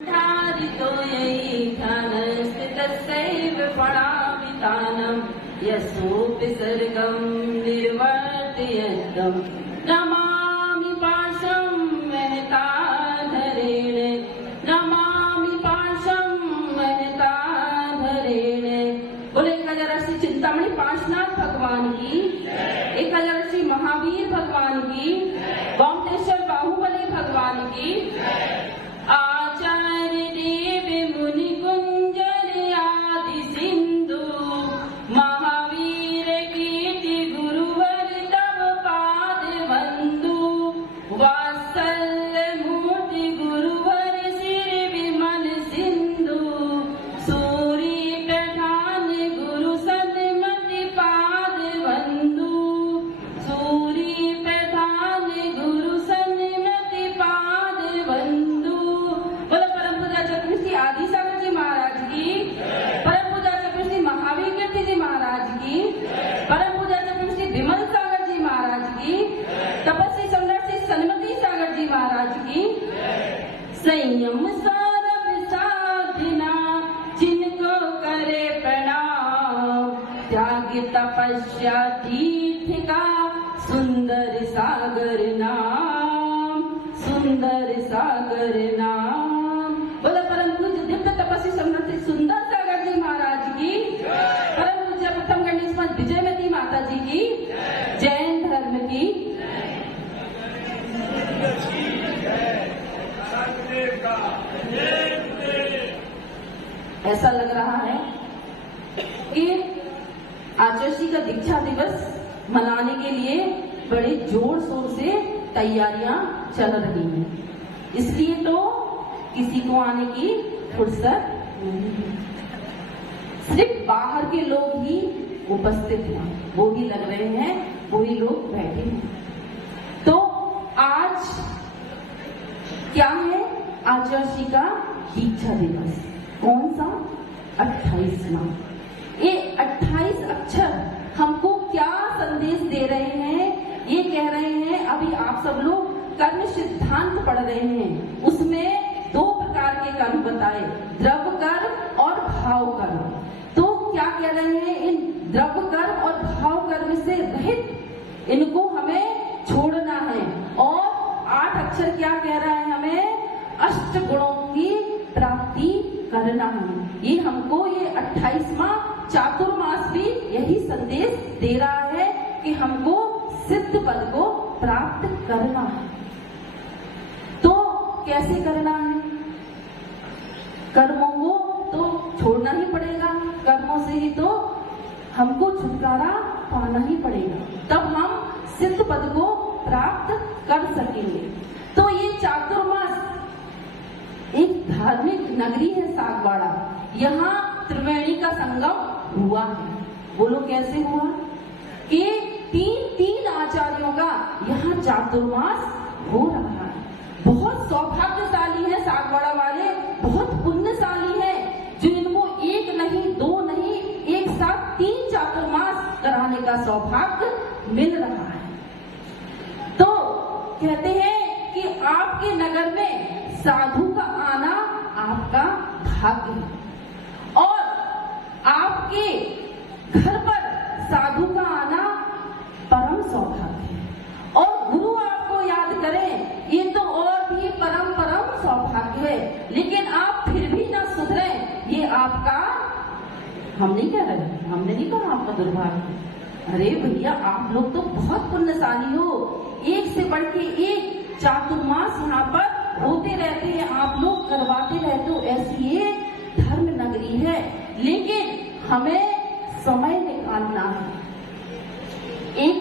धारितो यैथानस्थितस्यैव परावितानं यस्योऽपि सर्गं निर्वर्तयन्तम् नमामि पाशं महताधरेण नमामि पाशं महताधरेण। बोले 1008 चिंतामणि पार्श्वनाथ भगवान की, 1008 महावीर भगवान की, गोमतेश्वर बाहुबली भगवान की। आचार्य देव मुनि कुंजर आदि सिंधु महावीर कीर्ति गुरुवर तव पाद बंधु वात्सल्य मूर्ति गुरुवर सिर विमल सिंधु सूरी प्रधान गुरु सन्मति पाद बंधु सूरी प्रधान गुरु सन्मति पाद बंधु। आदि सागर जी महाराज की, परम पूजा चक्रवर्ती महावीर कीर्ति जी महाराज की, परम पूजा चक्रवर्ती विमल सागर जी महाराज की, तपस्वी सम्राट श्री सन्मति सागर जी महाराज की। संयम सौरभ साधना जिनको करे प्रणाम त्याग तपस्या तीर्थ का सुंदर सागर नाम सुंदर सागर नाम। बोला परम पूज्य दिव्य तपस्वी सम्राट सुंदर सागर जी महाराज की, परम पूज्य प्रथम गणेशमठ विजयमती माता जी की, जैन धर्म की। ऐसा लग रहा है कि आचार्य जी का दीक्षा दिवस मनाने के लिए बड़े जोर शोर से तैयारियां चल रही हैं, इसलिए तो किसी को आने की फुर्सत नहीं है। सिर्फ बाहर के लोग ही उपस्थित हैं, वो ही लग रहे हैं, वो ही लोग बैठे हैं। तो आज क्या है? आचार्य जी का दीक्षा दिवस। कौन सा? 28वां। ये 28 अक्षर हमको क्या संदेश दे रहे हैं? ये कह रहे हैं, अभी आप सब लोग कर्म सिद्धांत पढ़ रहे हैं, उसमें 2 प्रकार के कर्म बताए, द्रव्य कर्म और भाव कर्म। तो क्या कह रहे हैं? इन द्रव्य कर्म और भाव कर्म से रहित इनको हमें छोड़ना है। और 8 अक्षर क्या कह रहा है? हमें अष्ट गुणों की प्राप्ति करना है। ये हमको ये 28वां चातुर्मास भी यही संदेश दे रहा है कि हमको सिद्ध पद को प्राप्त करना है। तो कैसे करना है? कर्मों को तो छोड़ना ही पड़ेगा, कर्मों से ही तो हमको छुटकारा पाना ही पड़ेगा, तब हम सिद्ध पद को प्राप्त कर सकेंगे। तो ये चातुर्मास एक धार्मिक नगरी है सागवाड़ा, यहाँ त्रिवेणी का संगम हुआ है। बोलो कैसे हुआ? कि 3 आचार्यों का यहाँ चातुर्मास हो रहा है। बहुत सौभाग्यशाली है सागवाड़ा वाले, बहुत पुण्यशाली है जो इनको 1 नहीं 2 नहीं, एक साथ 3 चातुर्मास कराने का सौभाग्य मिल रहा है। तो कहते हैं कि आपके नगर में साधु का आना आपका भाग्य है, और आपके घर पर साधु का आना परम सौभाग्य है। और गुरु आपको याद करें, ये तो और भी परम सौभाग्य है। लेकिन आप फिर भी ना सुधरे, ये आपका, हम नहीं कह रहे, हमने नहीं कहा आपका दुर्भाग्य। अरे भैया, आप लोग तो बहुत पुण्यशाली हो, एक से बढ़ के एक चातुर्मास यहाँ पर होते रहते हैं, आप लोग करवाते रहते हो। ऐसी ये धर्म नगरी है, लेकिन हमें समय निकालना है। एक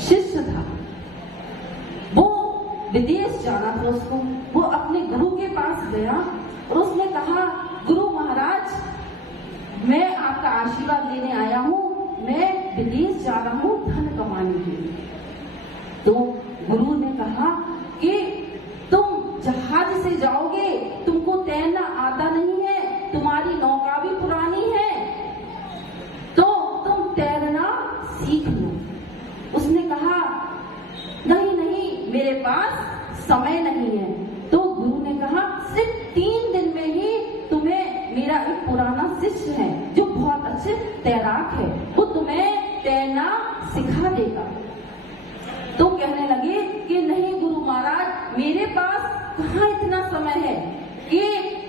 शिष्य था, वो विदेश जाना था उसको, वो अपने गुरु के पास गया और उसने कहा, गुरु महाराज, मैं आपका आशीर्वाद लेने आया हूँ, मैं विदेश जा रहा हूँ धन कमाने के लिए। तो गुरु ने कहा कि तुम जहाज से जाओगे, तुमको तैरना आता नहीं है, तुम्हारी नौका भी पुरानी है, तो तुम तैरना सीख लो। उसने कहा, नहीं नहीं, मेरे पास समय नहीं है। तो गुरु ने कहा, सिर्फ 3 दिन देगा। तो कहने लगे कि नहीं गुरु महाराज, मेरे पास कहाँ इतना समय है कि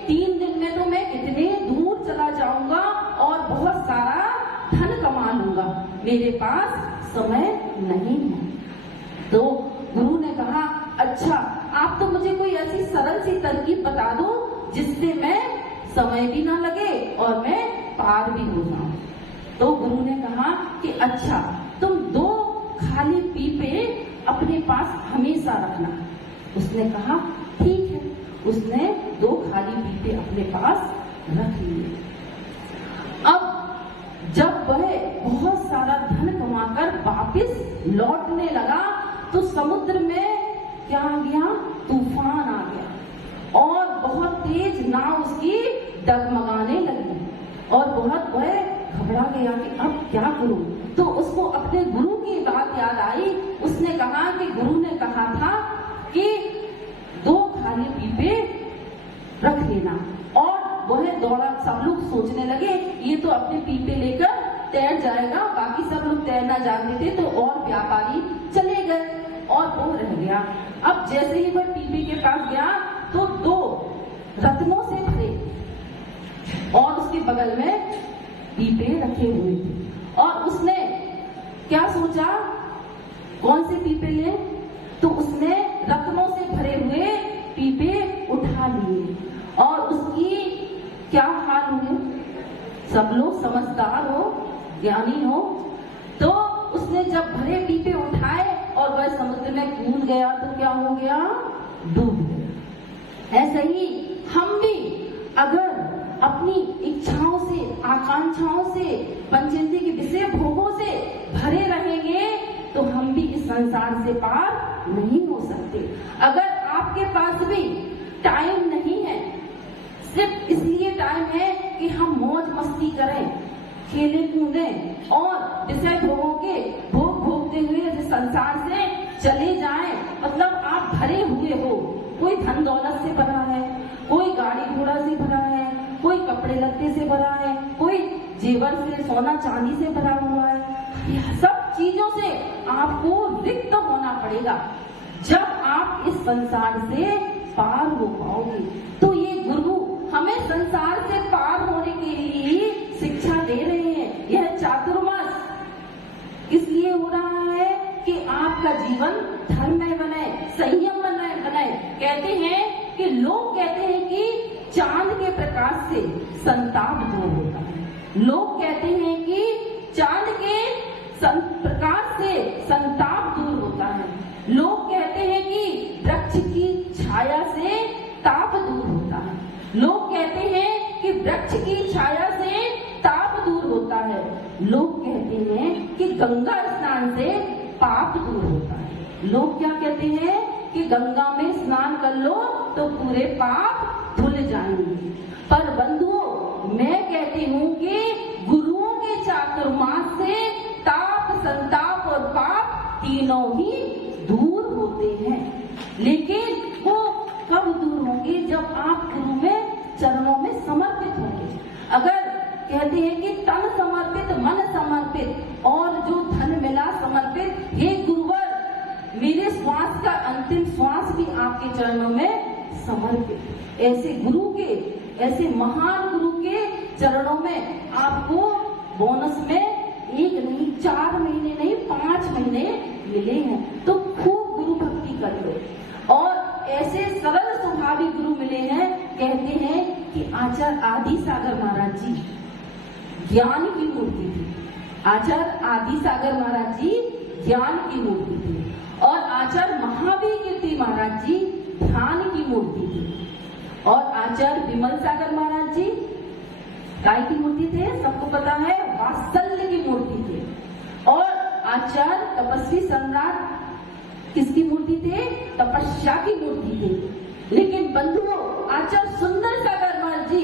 3 दिन में तो मैं कितने दूर चला जाऊंगा और बहुत सारा धन कमा लूंगा, मेरे पास समय नहीं है। तो गुरु ने कहा अच्छा, आप तो मुझे कोई ऐसी सरल सी तरकीब बता दो जिससे मैं समय भी ना लगे और मैं पार भी हो जाऊं। तो गुरु ने कहा कि अच्छा, तुम 2 खाली पीपे अपने पास हमेशा रखना। उसने कहा ठीक है। उसने 2 खाली पीपे अपने पास रख लिए। अब जब वह बहुत सारा धन कमाकर वापिस लौटने लगा तो समुद्र में क्या आ गया, तूफान आ गया और बहुत तेज नाव उसकी डगमगाने लगी और बहुत वह घबरा गया कि अब क्या करूं। तो उसको अपने गुरु की बात याद आई। उसने कहा कि गुरु ने कहा था कि 2 खाली पीपे रख लेना, और वह दौड़ा। सब लोग सोचने लगे ये तो अपने पीपे लेकर तैर जाएगा, बाकी सब लोग तैरना जानते थे तो और व्यापारी चले गए और वो रह गया। अब जैसे ही वह पीपे के पास गया तो 2 रत्नों से भरे और उसके बगल में पीपे रखे हुए थे और उसने क्या सोचा कौन से पीपे ले, तो उसने रत्नों से भरे हुए पीपे उठा लिए और उसकी क्या हाल हुए। सब लोग समझदार हो, ज्ञानी हो, तो उसने जब भरे पीपे उठाए और वह समुद्र में कूद गया तो क्या हो गया, डूब गया। ऐसे ही हम भी अगर अपनी इच्छाओं से, आकांक्षाओं से, पंचेंद्रिय के विषय भोगों से भरे रहेंगे तो हम भी इस संसार से पार नहीं हो सकते। अगर आपके पास भी टाइम नहीं है, सिर्फ इसलिए टाइम है कि हम मौज मस्ती करें, खेलें कूदें और विषय भोगों के भोग भोगते हुए संसार से चले जाएं, मतलब आप भरे हुए हो, कोई धन दौलत से भरा है, कोई गाड़ी घोड़ा से भरा है, कोई कपड़े लत्ते से भरा है, कोई जेवर से, सोना चांदी से भरा हुआ है, यह सब चीजों से आपको रिक्त होना पड़ेगा जब आप इस संसार से पार हो पाओगे। तो ये गुरु हमें संसार से पार होने के लिए शिक्षा दे रहे हैं। यह चातुर्मास इसलिए हो रहा है कि आपका जीवन धर्ममय बने, संयम बने। कहते हैं कि लोग कहते हैं कि चांद के प्रकाश से संताप दूर होता है। लोग कहते हैं कि चांद के प्रकाश से संताप दूर होता है। लोग कहते हैं कि वृक्ष की छाया से ताप दूर होता है। लोग कहते हैं कि वृक्ष की छाया से ताप दूर होता है। लोग कहते हैं कि गंगा स्नान से पाप दूर होता है। लोग क्या कहते हैं कि गंगा में स्नान कर लो तो पूरे पाप धुल जाएंगे। पर बंधुओं, मैं कहती हूँ कि गुरुओं के चातुर्मास से ताप, संताप और पाप तीनों ही दूर होते हैं। लेकिन वो कब दूर होंगे, जब आप गुरु में चरणों में समर्पित होंगे। अगर कहते हैं कि तन समर्पित, मन समर्पित और जो धन मिला समर्पित, हे गुरुवर मेरे श्वास का अंतिम श्वास भी आपके चरणों में समर्पित। ऐसे गुरु के, ऐसे महान गुरु के चरणों में आपको बोनस में 1 नहीं, 4 महीने नहीं, 5 महीने मिले हैं। तो खूब गुरु भक्ति कर लो। और ऐसे सरल स्वभावी गुरु मिले हैं। कहते हैं कि आचार्य आदि सागर महाराज जी ज्ञान की मूर्ति थी। आचार्य आदि सागर महाराज जी ज्ञान की मूर्ति थी और आचार्य महावीर कीर्ति महाराज जी ध्यान की मूर्ति थी और आचार्य विमल सागर महाराज जी काय की मूर्ति थे, सबको पता है, वात्सल्य की मूर्ति थे। और आचार्य तपस्वी सम्राट किसकी मूर्ति थे, तपस्या की मूर्ति थे। लेकिन बंधुओं, आचार्य सुंदर सागर महाराज जी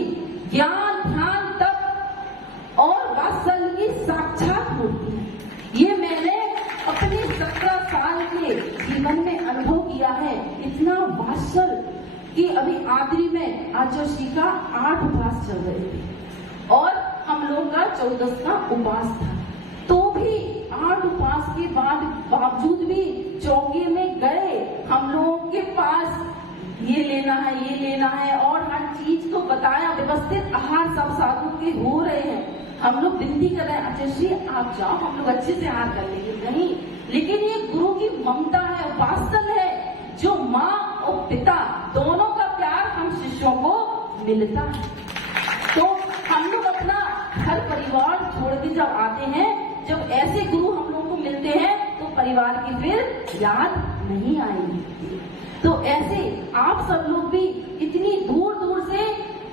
ज्ञान, ध्यान, तप और वात्सल्य की साक्षात मूर्ति है। ये मैंने अपने 17 साल के जीवन में अनुभव किया है। इतना वात्सल्य कि अभी आदरी में आचार्य श्री का 8 उपवास चल रहे थे और हम लोग का 14 का उपवास था, तो भी भी 8 उपवास के बावजूद भी चौके में गए, हम लोगों के पास ये लेना है और हर चीज को बताया, व्यवस्थित आहार सब साधु के हो रहे हैं। हम लोग विनती कर रहे हैं, आचार्य जी आप जाओ, हम लोग अच्छे से आहार कर लेंगे। नहीं, लेकिन ये गुरु की ममता है, वात्सल है, जो माँ और पिता दोनों का प्यार हम शिष्यों को मिलता है। तो हम लोग अपना घर परिवार छोड़ के जब आते हैं, जब ऐसे गुरु हम लोग को मिलते हैं, तो परिवार की फिर याद नहीं आएगी। तो ऐसे आप सब लोग भी इतनी दूर दूर से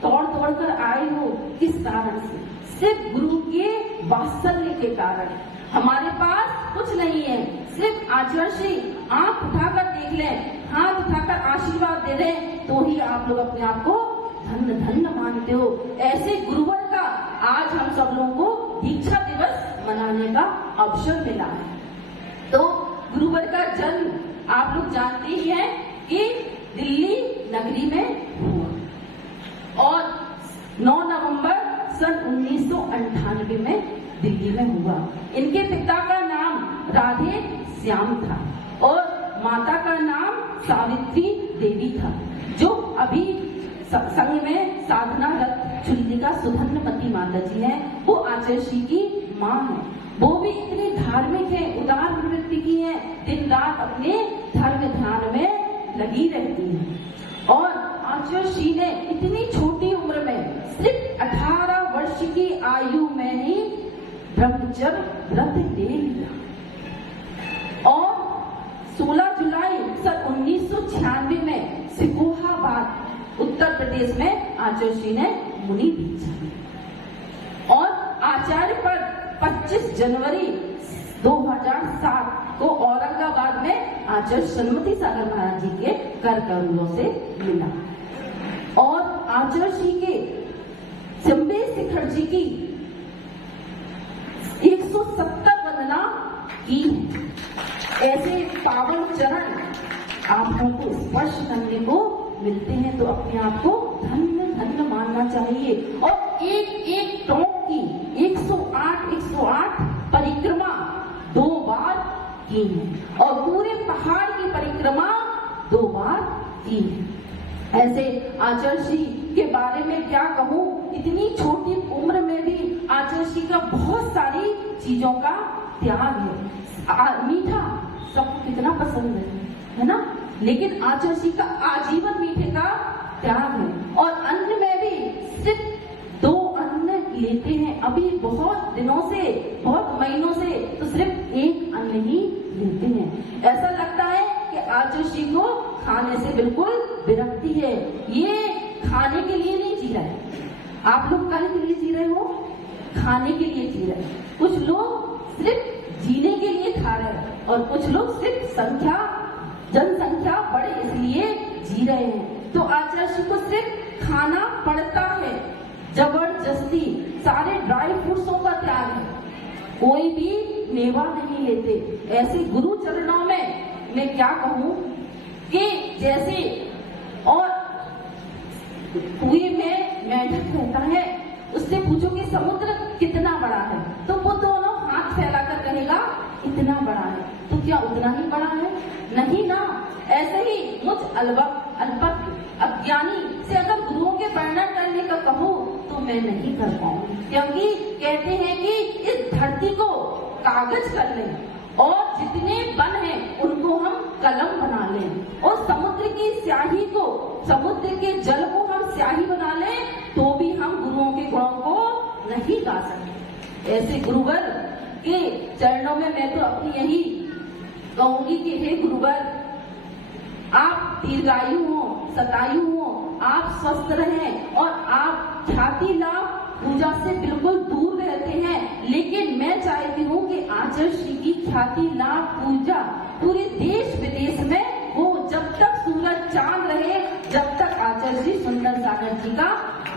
दौड़ कर आए हो, किस कारण से? सिर्फ गुरु के वात्सल्य के कारण। हमारे पास कुछ नहीं है, सिर्फ आचार्य जी आंख उठाकर देख लें, हाथ उठाकर आशीर्वाद दे दें, तो ही आप लोग अपने आप को धन्य धन्य मानते हो। ऐसे गुरुवर का आज हम सब लोगों को दीक्षा दिवस मनाने का अवसर मिला है। तो गुरुवर का जन्म आप लोग जानते ही हैं कि दिल्ली नगरी में हुआ और 9 नवंबर सन 1998 में दिल्ली में हुआ। इनके पिता का नाम राधे श्याम था और माता का नाम सावित्री देवी था, जो अभी संघ में साधनारत चुल्लिका सुधन्वती माता जी हैं, वो आचार्य जी की माँ है। वो भी इतनी धार्मिक है, उदार प्रवृत्ति की है, दिन रात अपने धर्म ध्यान में लगी रहती है। और आचार्य जी ने इतनी छोटी उम्र में, सिर्फ 18 वर्ष की आयु में ही ब्रह्मचर्य व्रत ले लिया और 16 जुलाई सन 1996 में सिकोहाबाद उत्तर प्रदेश में आचार्य जी ने मुनि दीक्षा ली और आचार्य पद 25 जनवरी 2007 को औरंगाबाद में आचार्य सन्मति सागर महाराज जी के कर कमलों से मिला और आचार्य जी के जम्बेश शिखर जी की 170 वंदना की। ऐसे पावन चरण आप लोगों को स्पर्श करने को मिलते हैं, तो अपने आप को धन्य धन्य मानना चाहिए। और एक एक टोंक की 108 परिक्रमा 2 बार की है और पूरे पहाड़ की परिक्रमा 2 बार की है। ऐसे आचार्य जी के बारे में क्या कहूँ, इतनी छोटी उम्र में भी आचार्य जी का बहुत सारी चीजों का त्याग है। मीठा सबको कितना पसंद है ना, लेकिन आचार्य जी का आजीवन मीठे का त्याग है और अन्न में भी सिर्फ 2 अन्न लेते हैं। अभी बहुत दिनों से, बहुत महीनों से तो सिर्फ 1 अन्न ही लेते हैं। ऐसा लगता है कि आचार्य जी को खाने से बिल्कुल विरक्ति है, ये खाने के लिए नहीं जी रहे। आप लोग काहे के लिए जी रहे हो? खाने के लिए जी रहे हैं। कुछ लोग सिर्फ जीने के लिए खा रहे हैं और कुछ लोग सिर्फ जनसंख्या बढ़े इसलिए जी रहे हैं। तो आचार्य जी को सिर्फ खाना पड़ता है, जबरदस्ती सारे ड्राई फ्रूट्सों का त्याग है, कोई भी मेवा नहीं लेते। ऐसे गुरु चरणों में मैं क्या कहूँ कि जैसे और कुएं में मेढक रहता है, उससे पूछो कि समुद्र कितना बड़ा है, तो वो दोनों हाथ फैलाकर कहेगा इतना बड़ा है। तो क्या उतना ही बड़ा है? नहीं ना। ऐसे ही मुझ अल्पज्ञ अज्ञानी से अगर गुरुओं के वर्णन करने का कहूँ तो मैं नहीं कर पाऊंगी, क्योंकि कहते हैं कि इस धरती को कागज कर लें और जितने वन हैं उनको हम कलम बना लें और समुद्र की स्याही को, समुद्र के जल को हम स्याही बना लें, तो भी हम गुरुओं के गुणों को नहीं गा सकते। ऐसे गुरुवर के चरणों में मैं तो अपनी यही कहूंगी कि हे गुरुवर, आप दीर्घायु हो, शतायु हो, आप स्वस्थ रहें और आप ख्याति लाभ पूजा से बिल्कुल दूर रहते हैं। लेकिन मैं चाहती हूँ कि आचार्य जी की ख्याति लाभ पूजा पूरे देश विदेश में हो, जब तक सूरज चांद रहे, जब तक आचार्य जी सुंदर सागर जी का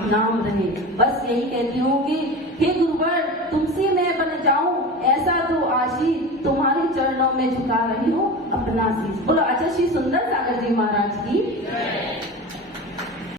नाम रहे। बस यही कहती हूँ कि हे गुरुवर, तुमसे मैं बन जाऊं ऐसा तो आशीष, तुम्हारे चरणों में झुका रही हूँ अपना शीश। बोलो आचार्य श्री सुंदर सागर जी महाराज की।